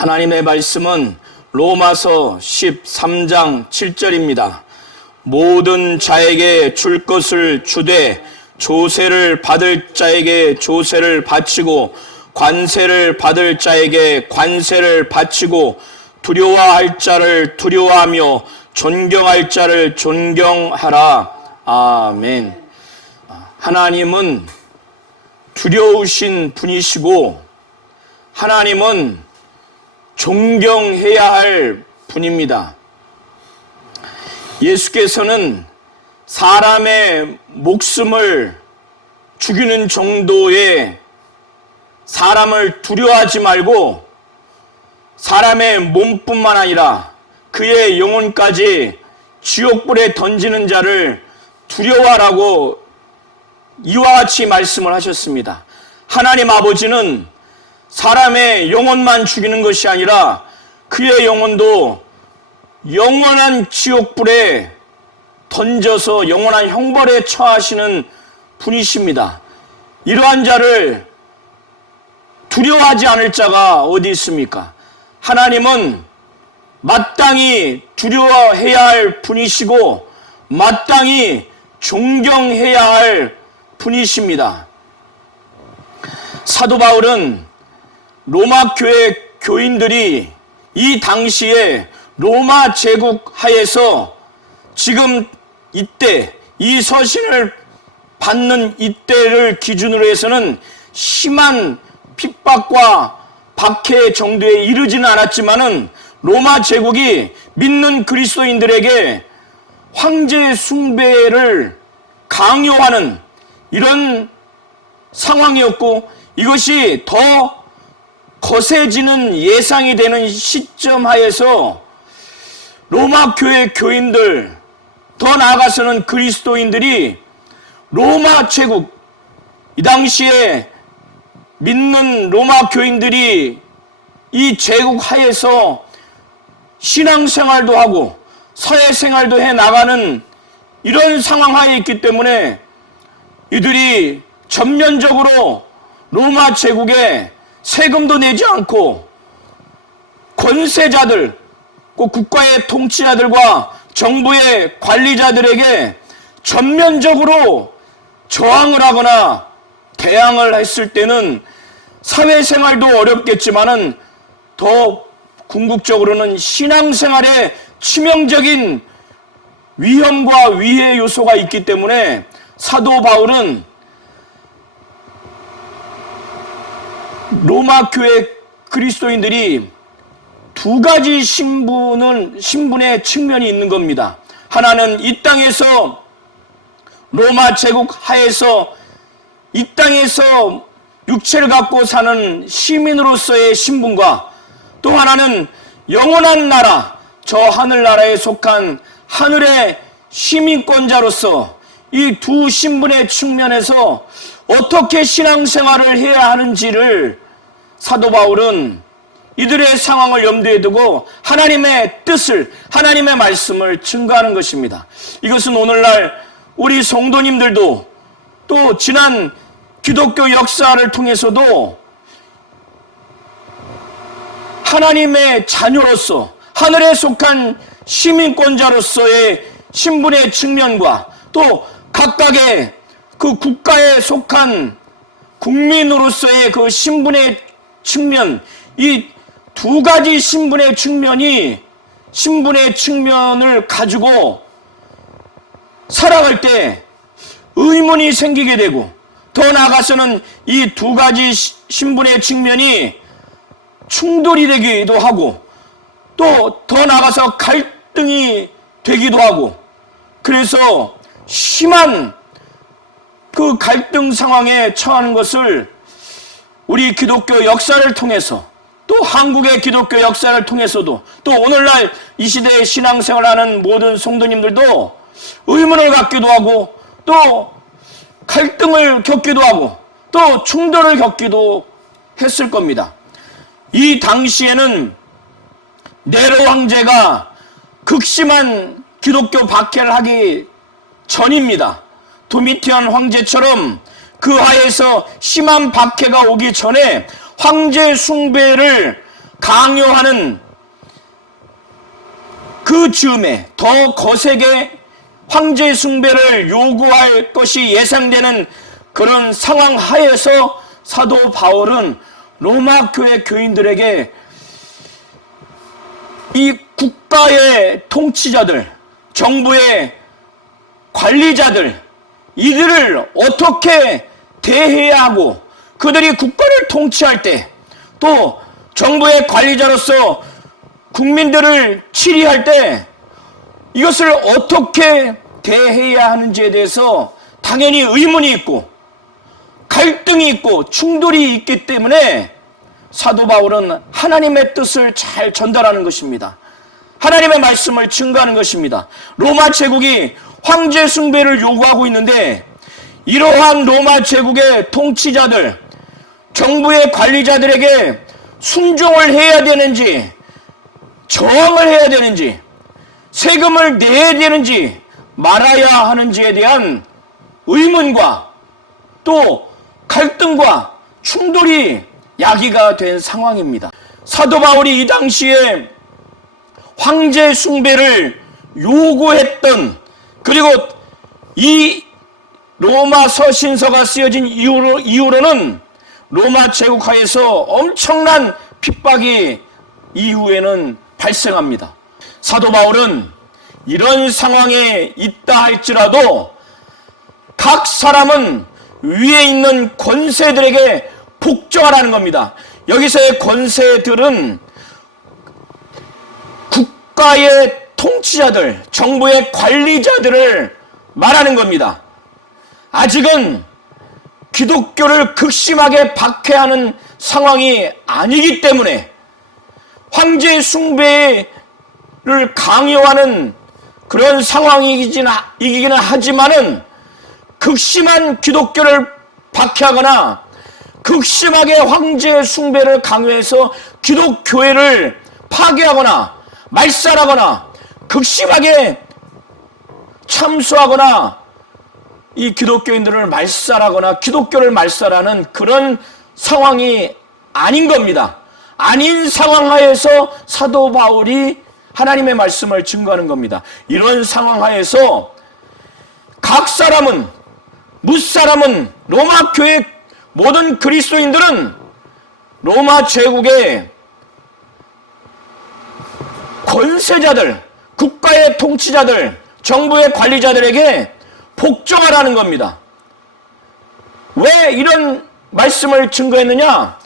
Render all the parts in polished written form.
하나님의 말씀은 로마서 13장 7절입니다. 모든 자에게 줄 것을 주되 조세를 받을 자에게 조세를 바치고 관세를 받을 자에게 관세를 바치고 두려워할 자를 두려워하며 존경할 자를 존경하라. 아멘. 하나님은 두려우신 분이시고 하나님은 존경해야 할 분입니다. 예수께서는 사람의 목숨을 죽이는 정도의 사람을 두려워하지 말고 사람의 몸뿐만 아니라 그의 영혼까지 지옥불에 던지는 자를 두려워하라고 이와 같이 말씀을 하셨습니다. 하나님 아버지는 사람의 영혼만 죽이는 것이 아니라 그의 영혼도 영원한 지옥불에 던져서 영원한 형벌에 처하시는 분이십니다. 이러한 자를 두려워하지 않을 자가 어디 있습니까? 하나님은 마땅히 두려워해야 할 분이시고 마땅히 존경해야 할 분이십니다. 사도 바울은 로마 교회 교인들이 이 당시에 로마 제국 하에서 지금 이때 이 서신을 받는 이때를 기준으로 해서는 심한 핍박과 박해 정도에 이르지는 않았지만은 로마 제국이 믿는 그리스도인들에게 황제 숭배를 강요하는 이런 상황이었고 이것이 더 거세지는 예상이 되는 시점 하에서 로마 교회 교인들 더 나아가서는 그리스도인들이 로마 제국 이 당시에 믿는 로마 교인들이 이 제국 하에서 신앙생활도 하고 사회생활도 해 나가는 이런 상황 하에 있기 때문에 이들이 전면적으로 로마 제국에 세금도 내지 않고 권세자들, 국가의 통치자들과 정부의 관리자들에게 전면적으로 저항을 하거나 대항을 했을 때는 사회생활도 어렵겠지만은 더 궁극적으로는 신앙생활에 치명적인 위험과 위해 요소가 있기 때문에 사도 바울은 로마 교회 그리스도인들이 두 가지 신분의 측면이 있는 겁니다. 하나는 이 땅에서 로마 제국 하에서 이 땅에서 육체를 갖고 사는 시민으로서의 신분과 또 하나는 영원한 나라, 저 하늘나라에 속한 하늘의 시민권자로서 이 두 신분의 측면에서 어떻게 신앙생활을 해야 하는지를 사도 바울은 이들의 상황을 염두에 두고 하나님의 뜻을, 하나님의 말씀을 증거하는 것입니다. 이것은 오늘날 우리 성도님들도 또 지난 기독교 역사를 통해서도 하나님의 자녀로서 하늘에 속한 시민권자로서의 신분의 측면과 또 각각의 그 국가에 속한 국민으로서의 그 신분의 측면, 이 두 가지 신분의 측면을 가지고 살아갈 때 의문이 생기게 되고 더 나아가서는 이 두 가지 신분의 측면이 충돌이 되기도 하고 또 더 나아가서 갈등이 되기도 하고 그래서 심한 그 갈등 상황에 처하는 것을 우리 기독교 역사를 통해서 또 한국의 기독교 역사를 통해서도 또 오늘날 이 시대에 신앙생활하는 모든 성도님들도 의문을 갖기도 하고 또 갈등을 겪기도 하고 또 충돌을 겪기도 했을 겁니다. 이 당시에는 네로 황제가 극심한 기독교 박해를 하기 전입니다. 도미티안 황제처럼 그 하에서 심한 박해가 오기 전에 황제 숭배를 강요하는 그 즈음에 더 거세게 황제 숭배를 요구할 것이 예상되는 그런 상황 하에서 사도 바울은 로마 교회 교인들에게 이 국가의 통치자들, 정부의 관리자들, 이들을 어떻게 대해야 하고, 그들이 국가를 통치할 때, 또 정부의 관리자로서 국민들을 치리할 때 이것을 어떻게 대해야 하는지에 대해서 당연히 의문이 있고 갈등이 있고 충돌이 있기 때문에 사도 바울은 하나님의 뜻을 잘 전달하는 것입니다. 하나님의 말씀을 증거하는 것입니다. 로마 제국이 황제 숭배를 요구하고 있는데 이러한 로마 제국의 통치자들, 정부의 관리자들에게 순종을 해야 되는지, 저항을 해야 되는지, 세금을 내야 되는지 말아야 하는지에 대한 의문과 또 갈등과 충돌이 야기가 된 상황입니다. 사도 바울이 이 당시에 황제 숭배를 요구했던, 그리고 이 로마 서신서가 쓰여진 이후로는 로마 제국하에서 엄청난 핍박이 이후에는 발생합니다. 사도 바울은 이런 상황에 있다 할지라도 각 사람은 위에 있는 권세들에게 복종하라는 겁니다. 여기서의 권세들은 국가의 통치자들, 정부의 관리자들을 말하는 겁니다. 아직은 기독교를 극심하게 박해하는 상황이 아니기 때문에 황제 숭배를 강요하는 그런 상황이기는 하지만은 극심한 기독교를 박해하거나 극심하게 황제 숭배를 강요해서 기독교회를 파괴하거나 말살하거나 극심하게 참수하거나 이 기독교인들을 말살하거나 기독교를 말살하는 그런 상황이 아닌 겁니다. 아닌 상황 하에서 사도 바울이 하나님의 말씀을 증거하는 겁니다. 이런 상황 하에서 각 사람은, 뭇사람은, 로마 교회 모든 그리스도인들은 로마 제국의 권세자들, 국가의 통치자들, 정부의 관리자들에게 복종하라는 겁니다. 왜 이런 말씀을 증거했느냐?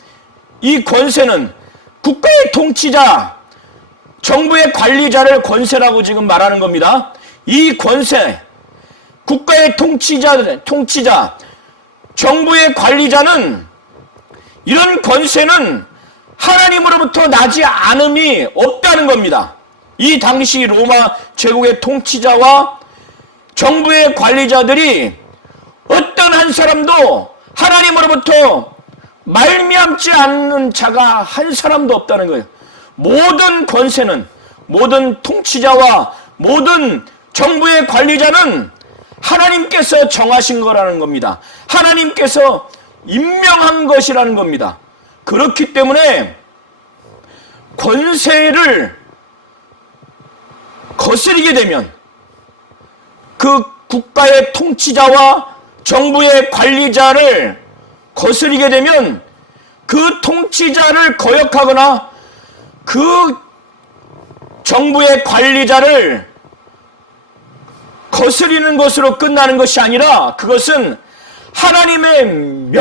이 권세는 국가의 통치자, 정부의 관리자를 권세라고 지금 말하는 겁니다. 이 권세, 국가의 통치자, 정부의 관리자는, 이런 권세는 하나님으로부터 나지 않음이 없다는 겁니다. 이 당시 로마 제국의 통치자와 정부의 관리자들이 어떤 한 사람도 하나님으로부터 말미암지 않는 자가 한 사람도 없다는 거예요. 모든 권세는, 모든 통치자와 모든 정부의 관리자는 하나님께서 정하신 거라는 겁니다. 하나님께서 임명한 것이라는 겁니다. 그렇기 때문에 권세를 거스리게 되면, 그 국가의 통치자와 정부의 관리자를 거스리게 되면 그 통치자를 거역하거나 그 정부의 관리자를 거스리는 것으로 끝나는 것이 아니라 그것은 하나님의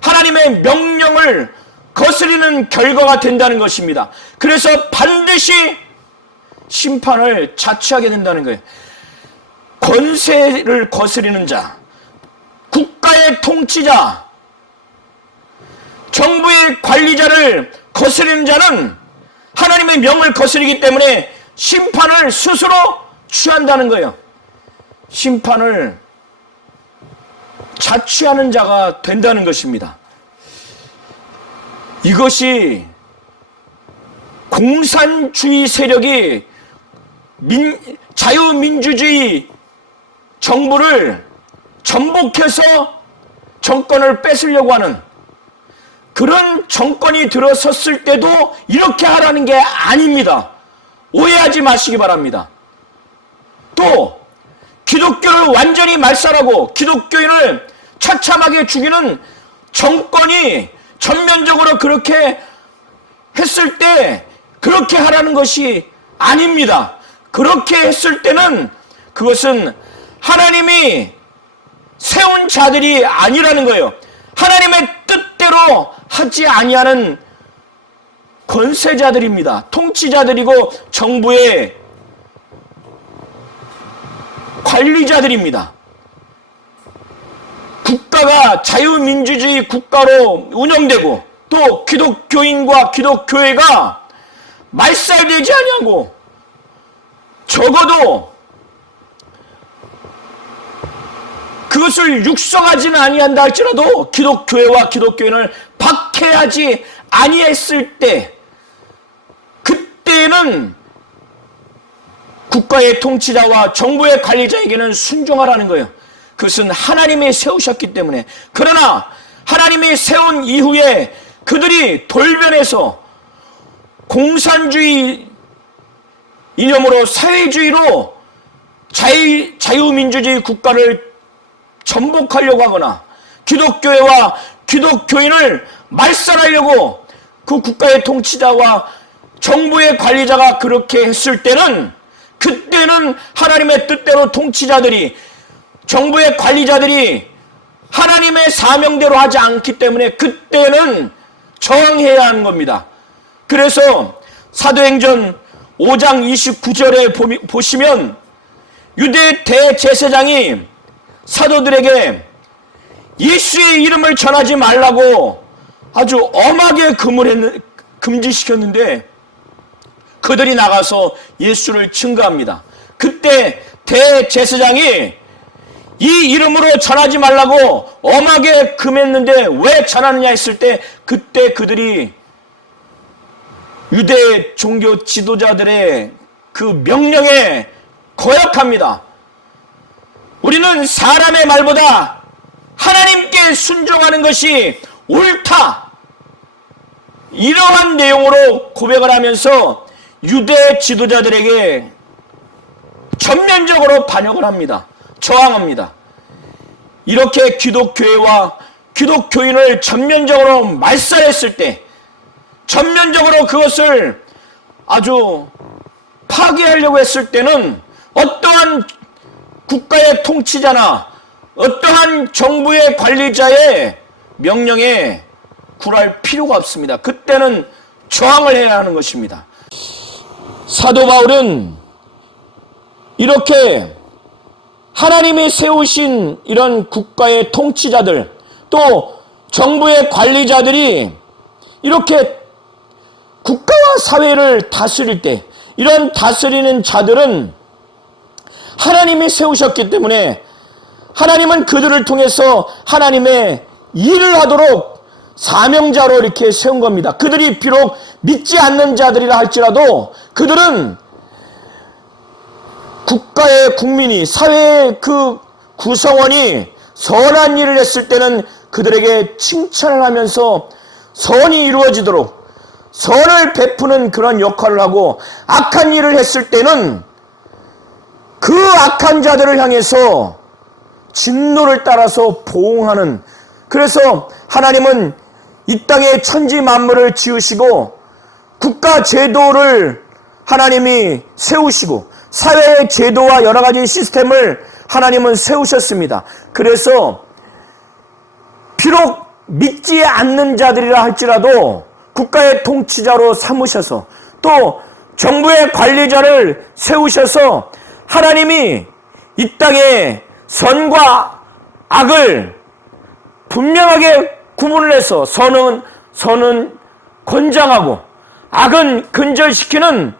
하나님의 명령을 거스리는 결과가 된다는 것입니다. 그래서 반드시 심판을 자취하게 된다는 거예요. 권세를 거스리는 자, 국가의 통치자, 정부의 관리자를 거스리는 자는 하나님의 명을 거스리기 때문에 심판을 스스로 취한다는 거예요. 심판을 자취하는 자가 된다는 것입니다. 이것이 공산주의 세력이 자유민주주의 정부를 전복해서 정권을 뺏으려고 하는 그런 정권이 들어섰을 때도 이렇게 하라는 게 아닙니다. 오해하지 마시기 바랍니다. 또 기독교를 완전히 말살하고 기독교인을 처참하게 죽이는 정권이 전면적으로 그렇게 했을 때 그렇게 하라는 것이 아닙니다. 그렇게 했을 때는 그것은 하나님이 세운 자들이 아니라는 거예요. 하나님의 뜻대로 하지 아니하는 권세자들입니다. 통치자들이고 정부의 관리자들입니다. 국가가 자유민주주의 국가로 운영되고 또 기독교인과 기독교회가 말살되지 아니하고 적어도 그것을 육성하지는 아니한다 할지라도 기독교회와 기독교인을 박해하지 아니했을 때 그때는 국가의 통치자와 정부의 관리자에게는 순종하라는 거예요. 그것은 하나님이 세우셨기 때문에. 그러나 하나님이 세운 이후에 그들이 돌변해서 공산주의 이념으로 사회주의로 자유민주주의 국가를 전복하려고 하거나 기독교회와 기독교인을 말살하려고 그 국가의 통치자와 정부의 관리자가 그렇게 했을 때는 그때는 하나님의 뜻대로 통치자들이 정부의 관리자들이 하나님의 사명대로 하지 않기 때문에 그때는 저항해야 하는 겁니다. 그래서 사도행전 5장 29절에 보시면 유대 대제사장이 사도들에게 예수의 이름을 전하지 말라고 아주 엄하게 금지시켰는데 그들이 나가서 예수를 증거합니다. 그때 대제사장이 이 이름으로 전하지 말라고 엄하게 금했는데 왜 전하느냐 했을 때 그때 그들이 유대 종교 지도자들의 그 명령에 거역합니다. 우리는 사람의 말보다 하나님께 순종하는 것이 옳다. 이러한 내용으로 고백을 하면서 유대 지도자들에게 전면적으로 반역을 합니다. 저항합니다. 이렇게 기독교회와 기독교인을 전면적으로 말살했을 때 전면적으로 그것을 아주 파괴하려고 했을 때는 어떠한 국가의 통치자나 어떠한 정부의 관리자의 명령에 굴할 필요가 없습니다. 그때는 저항을 해야 하는 것입니다. 사도 바울은 이렇게 하나님이 세우신 이런 국가의 통치자들 또 정부의 관리자들이 이렇게 국가와 사회를 다스릴 때 이런 다스리는 자들은 하나님이 세우셨기 때문에 하나님은 그들을 통해서 하나님의 일을 하도록 사명자로 이렇게 세운 겁니다. 그들이 비록 믿지 않는 자들이라 할지라도 그들은 국가의 국민이 사회의 그 구성원이 선한 일을 했을 때는 그들에게 칭찬을 하면서 선이 이루어지도록 선을 베푸는 그런 역할을 하고 악한 일을 했을 때는 그 악한 자들을 향해서 진노를 따라서 보응하는, 그래서 하나님은 이 땅에 천지 만물을 지으시고 국가 제도를 하나님이 세우시고 사회의 제도와 여러 가지 시스템을 하나님은 세우셨습니다. 그래서 비록 믿지 않는 자들이라 할지라도 국가의 통치자로 삼으셔서 또 정부의 관리자를 세우셔서 하나님이 이 땅에 선과 악을 분명하게 구분을 해서 선은 권장하고 악은 근절시키는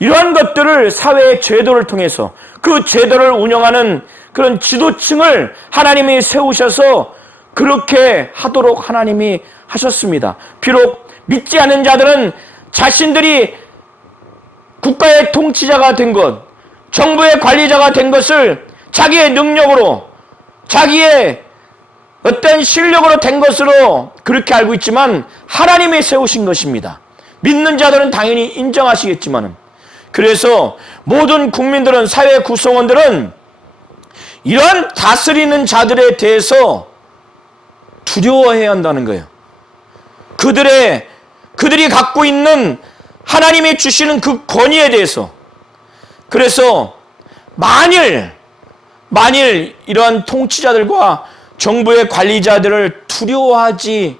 이러한 것들을 사회의 제도를 통해서 그 제도를 운영하는 그런 지도층을 하나님이 세우셔서 그렇게 하도록 하나님이 하셨습니다. 비록 믿지 않는 자들은 자신들이 국가의 통치자가 된 것, 정부의 관리자가 된 것을 자기의 능력으로, 자기의 어떤 실력으로 된 것으로 그렇게 알고 있지만 하나님이 세우신 것입니다. 믿는 자들은 당연히 인정하시겠지만, 그래서 모든 국민들은, 사회 구성원들은 이런 다스리는 자들에 대해서 두려워해야 한다는 거예요. 그들이 갖고 있는 하나님이 주시는 그 권위에 대해서. 그래서 만일 이러한 통치자들과 정부의 관리자들을 두려워하지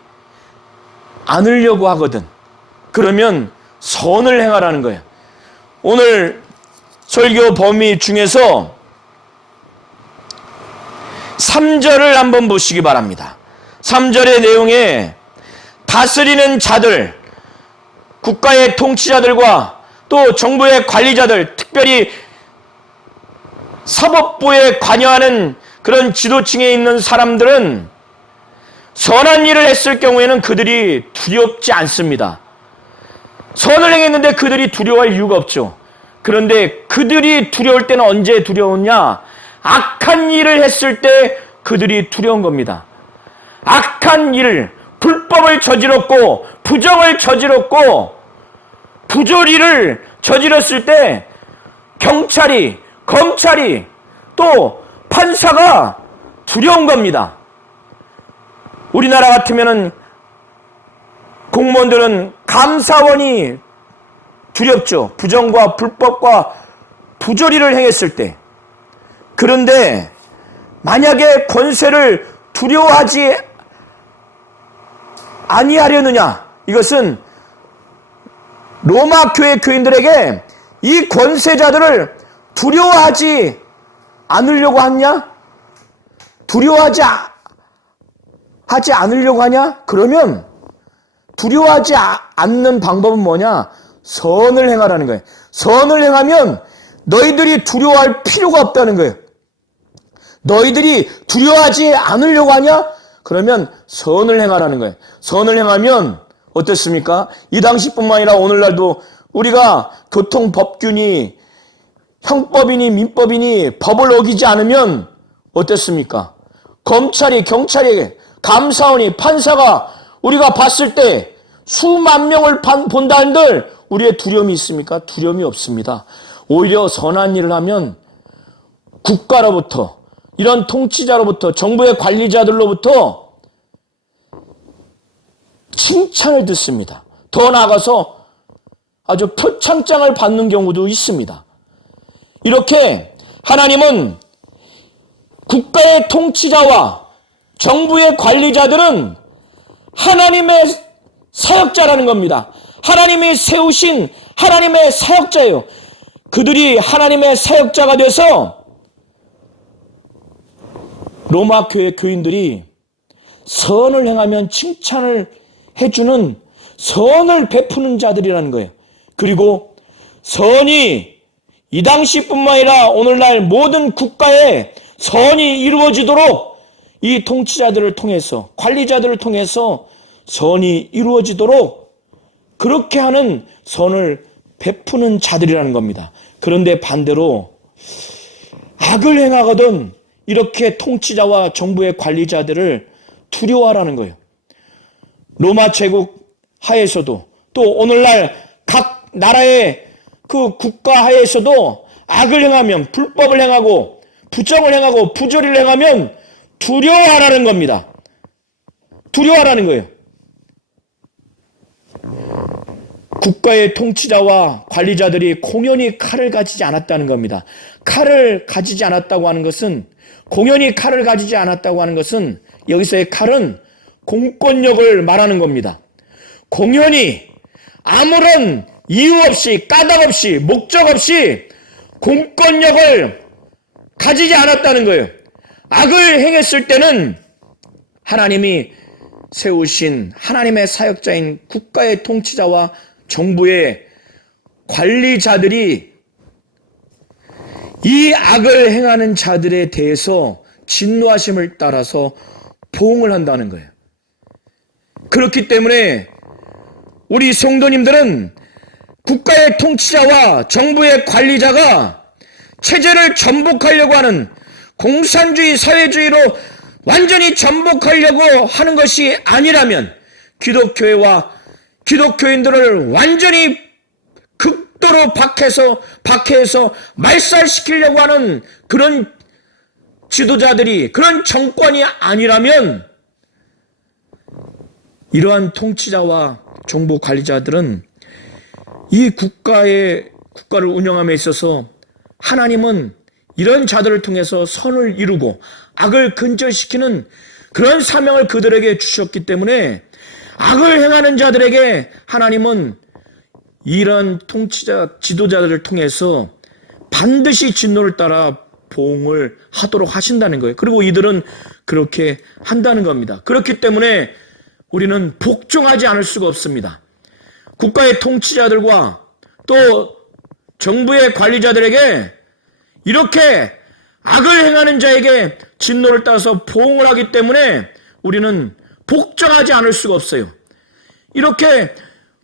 않으려고 하거든, 그러면 선을 행하라는 거예요. 오늘 설교 범위 중에서 3절을 한번 보시기 바랍니다. 3절의 내용에 다스리는 자들, 국가의 통치자들과 또 정부의 관리자들, 특별히 사법부에 관여하는 그런 지도층에 있는 사람들은 선한 일을 했을 경우에는 그들이 두렵지 않습니다. 선을 행했는데 그들이 두려워할 이유가 없죠. 그런데 그들이 두려울 때는 언제 두려우냐? 악한 일을 했을 때 그들이 두려운 겁니다. 악한 일, 불법을 저질렀고 부정을 저질렀고 부조리를 저질렀을 때 경찰이, 검찰이, 또 판사가 두려운 겁니다. 우리나라 같으면은 공무원들은 감사원이 두렵죠. 부정과 불법과 부조리를 행했을 때. 그런데 만약에 권세를 두려워하지 아니하려느냐? 이것은 로마 교회 교인들에게 이 권세자들을 두려워하지 않으려고 하냐? 두려워하지 않으려고 하냐? 그러면 두려워하지 않는 방법은 뭐냐? 선을 행하라는 거예요. 선을 행하면 너희들이 두려워할 필요가 없다는 거예요. 너희들이 두려워하지 않으려고 하냐? 그러면 선을 행하라는 거예요. 선을 행하면 어떻습니까? 이 당시뿐만 아니라 오늘날도 우리가 교통법규니 형법이니 민법이니 법을 어기지 않으면 어떻습니까? 검찰이, 경찰이, 감사원이, 판사가 우리가 봤을 때 수만 명을 본다 한들 우리의 두려움이 있습니까? 두려움이 없습니다. 오히려 선한 일을 하면 국가로부터, 이런 통치자로부터, 정부의 관리자들로부터 칭찬을 듣습니다. 더 나아가서 아주 표창장을 받는 경우도 있습니다. 이렇게 하나님은 국가의 통치자와 정부의 관리자들은 하나님의 사역자라는 겁니다. 하나님이 세우신 하나님의 사역자예요. 그들이 하나님의 사역자가 돼서 로마 교회 교인들이 선을 행하면 칭찬을 해주는 선을 베푸는 자들이라는 거예요. 그리고 선이 이 당시뿐만 아니라 오늘날 모든 국가에 선이 이루어지도록 이 통치자들을 통해서, 관리자들을 통해서 선이 이루어지도록 그렇게 하는 선을 베푸는 자들이라는 겁니다. 그런데 반대로 악을 행하거든 이렇게 통치자와 정부의 관리자들을 두려워하라는 거예요. 로마 제국 하에서도, 또 오늘날 각 나라의 그 국가 하에서도 악을 행하면, 불법을 행하고 부정을 행하고 부조리를 행하면 두려워하라는 겁니다. 두려워하라는 거예요. 국가의 통치자와 관리자들이 공연히 칼을 가지지 않았다는 겁니다. 칼을 가지지 않았다고 하는 것은, 공연히 칼을 가지지 않았다고 하는 것은, 여기서의 칼은 공권력을 말하는 겁니다. 공연히 아무런 이유 없이, 까닭 없이, 목적 없이 공권력을 가지지 않았다는 거예요. 악을 행했을 때는 하나님이 세우신 하나님의 사역자인 국가의 통치자와 정부의 관리자들이 이 악을 행하는 자들에 대해서 진노하심을 따라서 보응을 한다는 거예요. 그렇기 때문에 우리 성도님들은 국가의 통치자와 정부의 관리자가 체제를 전복하려고 하는 공산주의, 사회주의로 완전히 전복하려고 하는 것이 아니라면 기독교회와 기독교인들을 완전히 극도로 박해해서 말살시키려고 하는 그런 지도자들이, 그런 정권이 아니라면 이러한 통치자와 정부 관리자들은 이 국가를 운영함에 있어서 하나님은 이런 자들을 통해서 선을 이루고 악을 근절시키는 그런 사명을 그들에게 주셨기 때문에 악을 행하는 자들에게 하나님은 이런 통치자, 지도자들을 통해서 반드시 진노를 따라 보응을 하도록 하신다는 거예요. 그리고 이들은 그렇게 한다는 겁니다. 그렇기 때문에 우리는 복종하지 않을 수가 없습니다. 국가의 통치자들과 또 정부의 관리자들에게 이렇게 악을 행하는 자에게 진노를 따라서 보응을 하기 때문에 우리는 복종하지 않을 수가 없어요. 이렇게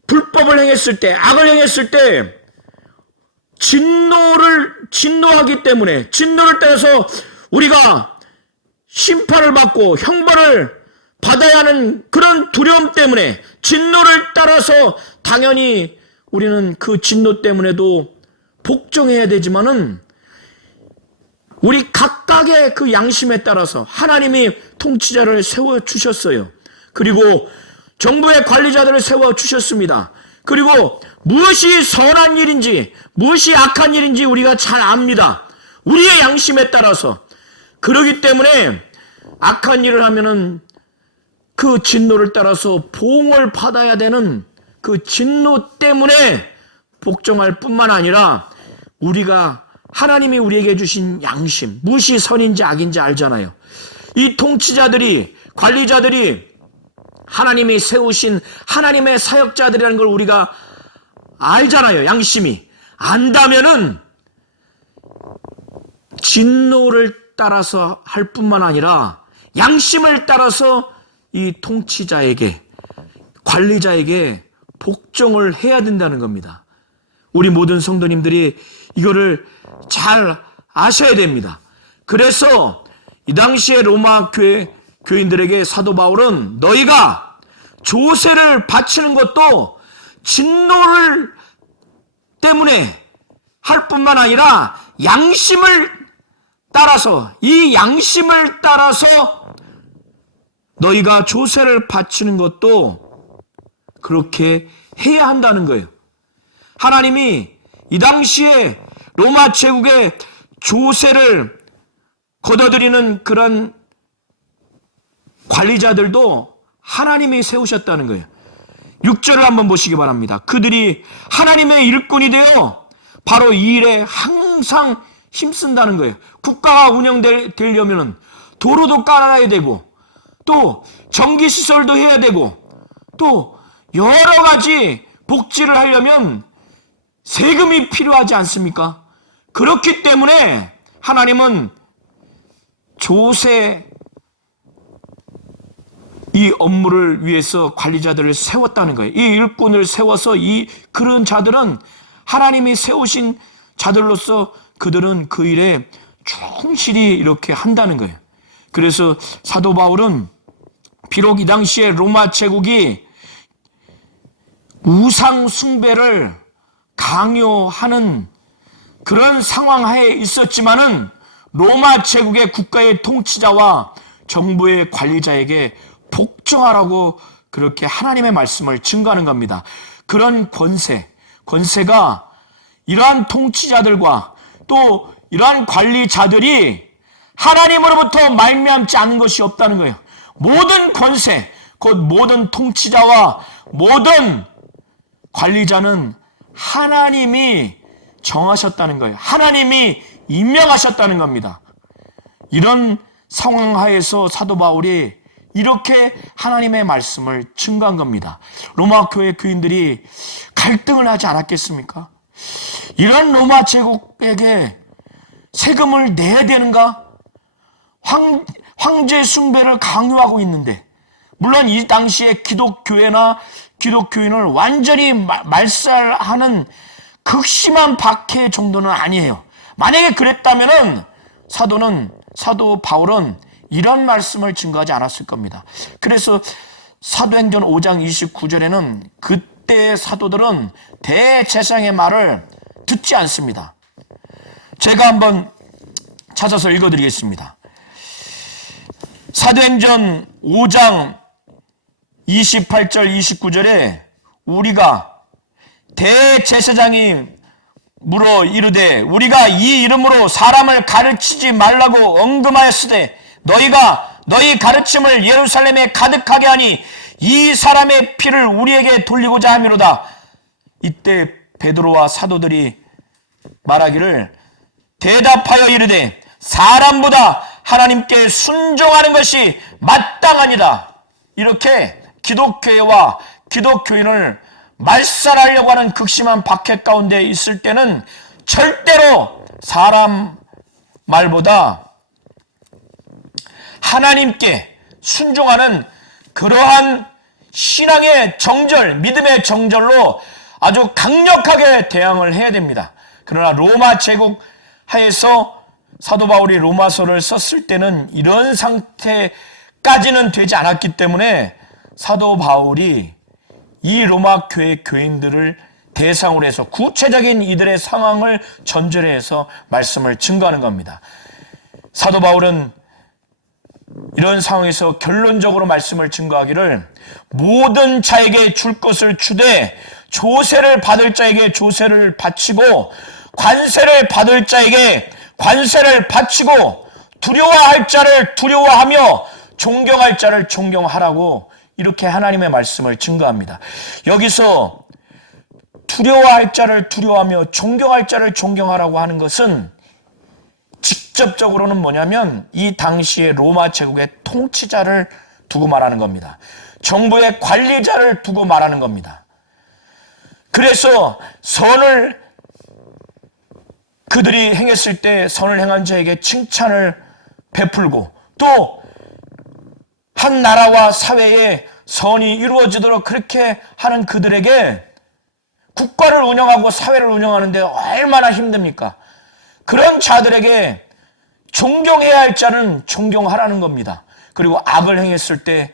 불법을 행했을 때, 악을 행했을 때 진노하기 때문에, 진노를 따라서 우리가 심판을 받고 형벌을 받아야 하는 그런 두려움 때문에, 진노를 따라서 당연히 우리는 그 진노 때문에도 복종해야 되지만은 우리 각각의 그 양심에 따라서 하나님이 통치자를 세워주셨어요. 그리고 정부의 관리자들을 세워주셨습니다. 그리고 무엇이 선한 일인지 무엇이 악한 일인지 우리가 잘 압니다. 우리의 양심에 따라서. 그러기 때문에 악한 일을 하면은 그 진노를 따라서 보응을 받아야 되는 그 진노 때문에 복종할 뿐만 아니라 우리가 하나님이 우리에게 주신 양심, 무엇이 선인지 악인지 알잖아요. 이 통치자들이, 관리자들이 하나님이 세우신 하나님의 사역자들이라는 걸 우리가 알잖아요. 양심이. 안다면은 진노를 따라서 할 뿐만 아니라 양심을 따라서 이 통치자에게, 관리자에게 복종을 해야 된다는 겁니다. 우리 모든 성도님들이 이거를 잘 아셔야 됩니다. 그래서 이 당시에 로마 교인들에게 사도 바울은 너희가 조세를 바치는 것도 진노를 때문에 할 뿐만 아니라 양심을 따라서, 이 양심을 따라서 너희가 조세를 바치는 것도 그렇게 해야 한다는 거예요. 하나님이 이 당시에 로마 제국의 조세를 걷어들이는 그런 관리자들도 하나님이 세우셨다는 거예요. 6절을 한번 보시기 바랍니다. 그들이 하나님의 일꾼이 되어 바로 이 일에 항상 힘쓴다는 거예요. 국가가 운영되려면 도로도 깔아야 되고 또 전기시설도 해야 되고 또 여러 가지 복지를 하려면 세금이 필요하지 않습니까? 그렇기 때문에 하나님은 조세 이 업무를 위해서 관리자들을 세웠다는 거예요. 이 일꾼을 세워서 그런 자들은 하나님이 세우신 자들로서 그들은 그 일에 충실히 이렇게 한다는 거예요. 그래서 사도 바울은 비록 이 당시에 로마 제국이 우상 숭배를 강요하는 그런 상황 하에 있었지만은 로마 제국의 국가의 통치자와 정부의 관리자에게 복종하라고 그렇게 하나님의 말씀을 증거하는 겁니다. 그런 권세가 이러한 통치자들과 또 이러한 관리자들이 하나님으로부터 말미암지 않은 것이 없다는 거예요. 모든 권세, 곧 모든 통치자와 모든 관리자는 하나님이 정하셨다는 거예요. 하나님이 임명하셨다는 겁니다. 이런 상황 하에서 사도 바울이 이렇게 하나님의 말씀을 증거한 겁니다. 로마 교회 교인들이 갈등을 하지 않았겠습니까? 이런 로마 제국에게 세금을 내야 되는가? 황제 숭배를 강요하고 있는데, 물론 이 당시에 기독교회나 기독교인을 완전히 말살하는 극심한 박해 정도는 아니에요. 만약에 그랬다면은 사도 바울은 이런 말씀을 증거하지 않았을 겁니다. 그래서 사도행전 5장 29절에는 그때의 사도들은 대제사장의 말을 듣지 않습니다. 제가 한번 찾아서 읽어드리겠습니다. 사도행전 5장 28절 29절에 우리가 대제사장이 물어 이르되 우리가 이 이름으로 사람을 가르치지 말라고 언금하였으되 너희가 너희 가르침을 예루살렘에 가득하게 하니 이 사람의 피를 우리에게 돌리고자 함이로다. 이때 베드로와 사도들이 말하기를 대답하여 이르되 사람보다 하나님께 순종하는 것이 마땅하니라. 이렇게 기독교회와 기독교인을 말살하려고 하는 극심한 박해 가운데 있을 때는 절대로 사람 말보다 하나님께 순종하는 그러한 신앙의 정절, 믿음의 정절로 아주 강력하게 대항을 해야 됩니다. 그러나 로마 제국 하에서 사도 바울이 로마서를 썼을 때는 이런 상태까지는 되지 않았기 때문에 사도 바울이 이 로마 교회 교인들을 대상으로 해서 구체적인 이들의 상황을 전제해서 말씀을 증거하는 겁니다. 사도 바울은 이런 상황에서 결론적으로 말씀을 증거하기를 모든 자에게 줄 것을 주되 조세를 받을 자에게 조세를 바치고 관세를 받을 자에게 관세를 바치고 두려워할 자를 두려워하며 존경할 자를 존경하라고 이렇게 하나님의 말씀을 증거합니다. 여기서 두려워할 자를 두려워하며 존경할 자를 존경하라고 하는 것은 직접적으로는 뭐냐면 이 당시의 로마 제국의 통치자를 두고 말하는 겁니다. 정부의 관리자를 두고 말하는 겁니다. 그래서 선을 그들이 행했을 때 선을 행한 자에게 칭찬을 베풀고 또 한 나라와 사회에 선이 이루어지도록 그렇게 하는 그들에게 국가를 운영하고 사회를 운영하는데 얼마나 힘듭니까? 그런 자들에게 존경해야 할 자는 존경하라는 겁니다. 그리고 악을 행했을 때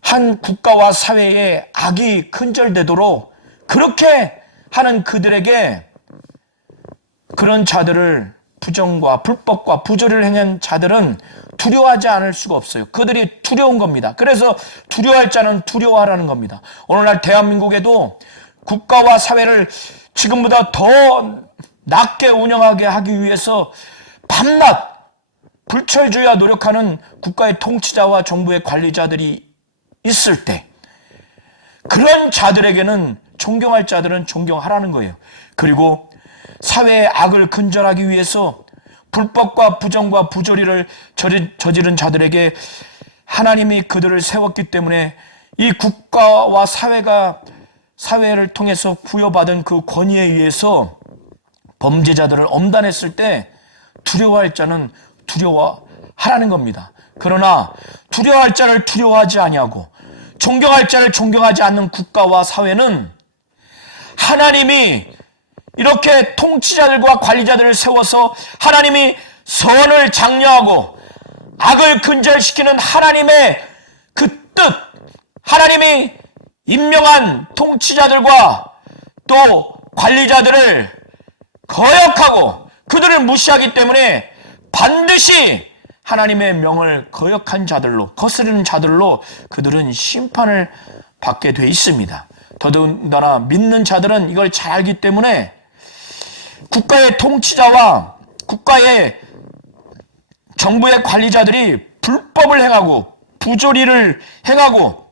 한 국가와 사회에 악이 근절되도록 그렇게 하는 그들에게 그런 자들을 부정과 불법과 부조리를 행한 자들은 두려워하지 않을 수가 없어요. 그들이 두려운 겁니다. 그래서 두려워할 자는 두려워하라는 겁니다. 오늘날 대한민국에도 국가와 사회를 지금보다 더 낮게 운영하게 하기 위해서 밤낮 불철주야 노력하는 국가의 통치자와 정부의 관리자들이 있을 때 그런 자들에게는 존경할 자들은 존경하라는 거예요. 그리고 사회의 악을 근절하기 위해서 불법과 부정과 부조리를 저지른 자들에게 하나님이 그들을 세웠기 때문에 이 국가와 사회를 통해서 부여받은 그 권위에 의해서 범죄자들을 엄단했을 때 두려워할 자는 두려워하라는 겁니다. 그러나 두려워할 자를 두려워하지 아니하고 존경할 자를 존경하지 않는 국가와 사회는 하나님이 이렇게 통치자들과 관리자들을 세워서 하나님이 선을 장려하고 악을 근절시키는 하나님의 그 뜻, 하나님이 임명한 통치자들과 또 관리자들을 거역하고 그들을 무시하기 때문에 반드시 하나님의 명을 거역한 자들로, 거스르는 자들로 그들은 심판을 받게 돼 있습니다. 더더군다나 믿는 자들은 이걸 잘 알기 때문에 국가의 통치자와 국가의 정부의 관리자들이 불법을 행하고 부조리를 행하고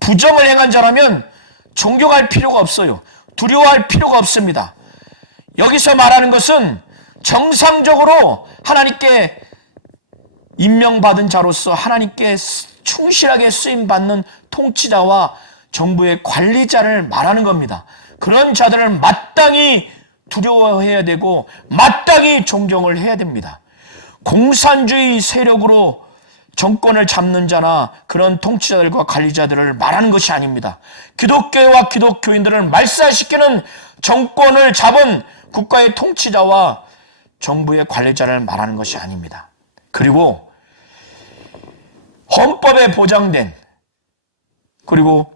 부정을 행한 자라면 존경할 필요가 없어요. 두려워할 필요가 없습니다. 여기서 말하는 것은 정상적으로 하나님께 임명받은 자로서 하나님께 충실하게 쓰임받는 통치자와 정부의 관리자를 말하는 겁니다. 그런 자들을 마땅히 두려워해야 되고 마땅히 존경을 해야 됩니다. 공산주의 세력으로 정권을 잡는 자나 그런 통치자들과 관리자들을 말하는 것이 아닙니다. 기독교와 기독교인들을 말살시키는 정권을 잡은 국가의 통치자와 정부의 관리자를 말하는 것이 아닙니다. 그리고 헌법에 보장된, 그리고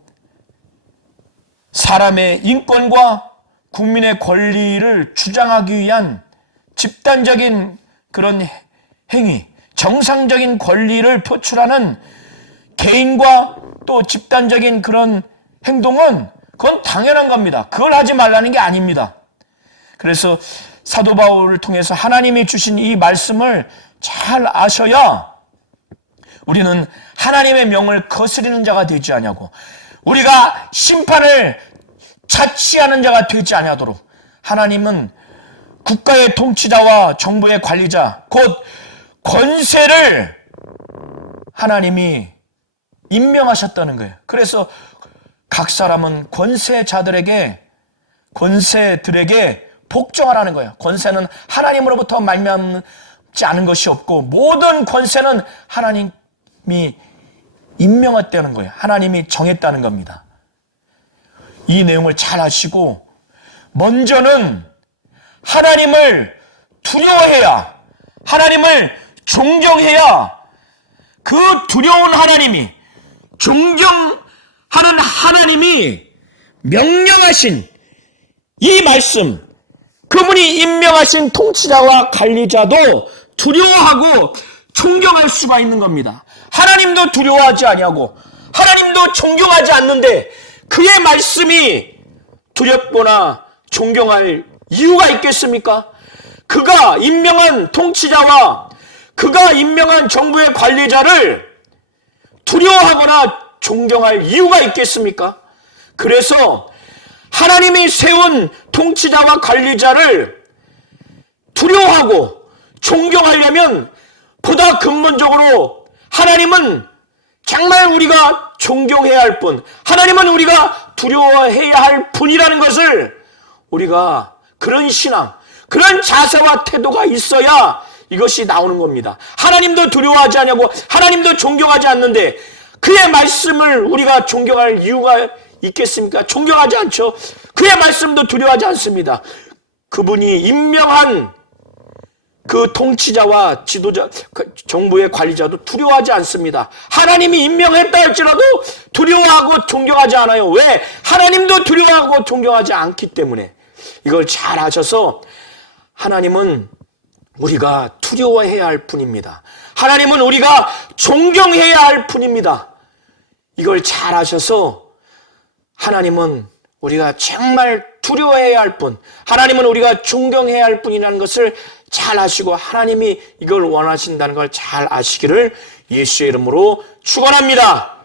사람의 인권과 국민의 권리를 주장하기 위한 집단적인 그런 행위, 정상적인 권리를 표출하는 개인과 또 집단적인 그런 행동은 그건 당연한 겁니다. 그걸 하지 말라는 게 아닙니다. 그래서 사도 바울을 통해서 하나님이 주신 이 말씀을 잘 아셔야 우리는 하나님의 명을 거스리는 자가 되지 아니하고 우리가 심판을 자치하는 자가 되지 아니하도록 하나님은 국가의 통치자와 정부의 관리자, 곧 권세를 하나님이 임명하셨다는 거예요. 그래서 각 사람은 권세들에게 복종하라는 거예요. 권세는 하나님으로부터 말미암지 않은 것이 없고 모든 권세는 하나님이 임명했다는 거예요. 하나님이 정했다는 겁니다. 이 내용을 잘 아시고 먼저는 하나님을 두려워해야, 하나님을 존경해야 그 두려운 하나님이, 존경하는 하나님이 명령하신 이 말씀, 그분이 임명하신 통치자와 관리자도 두려워하고 존경할 수가 있는 겁니다. 하나님도 두려워하지 아니하고 하나님도 존경하지 않는데 그의 말씀이 두렵거나 존경할 이유가 있겠습니까? 그가 임명한 통치자와 그가 임명한 정부의 관리자를 두려워하거나 존경할 이유가 있겠습니까? 그래서 하나님이 세운 통치자와 관리자를 두려워하고 존경하려면 보다 근본적으로 하나님은 정말 우리가 존경해야 할 분, 하나님은 우리가 두려워해야 할 분이라는 것을 우리가 그런 신앙, 그런 자세와 태도가 있어야 이것이 나오는 겁니다. 하나님도 두려워하지 않냐고, 하나님도 존경하지 않는데 그의 말씀을 우리가 존경할 이유가 있겠습니까? 존경하지 않죠. 그의 말씀도 두려워하지 않습니다. 그분이 임명한 그 통치자와 지도자, 정부의 관리자도 두려워하지 않습니다. 하나님이 임명했다 할지라도 두려워하고 존경하지 않아요. 왜? 하나님도 두려워하고 존경하지 않기 때문에. 이걸 잘 아셔서 하나님은 우리가 두려워해야 할 뿐입니다. 하나님은 우리가 존경해야 할 뿐입니다. 이걸 잘 아셔서 하나님은 우리가 정말 두려워해야 할 뿐, 하나님은 우리가 존경해야 할 뿐이라는 것을 잘 아시고 하나님이 이걸 원하신다는 걸 잘 아시기를 예수의 이름으로 축원합니다.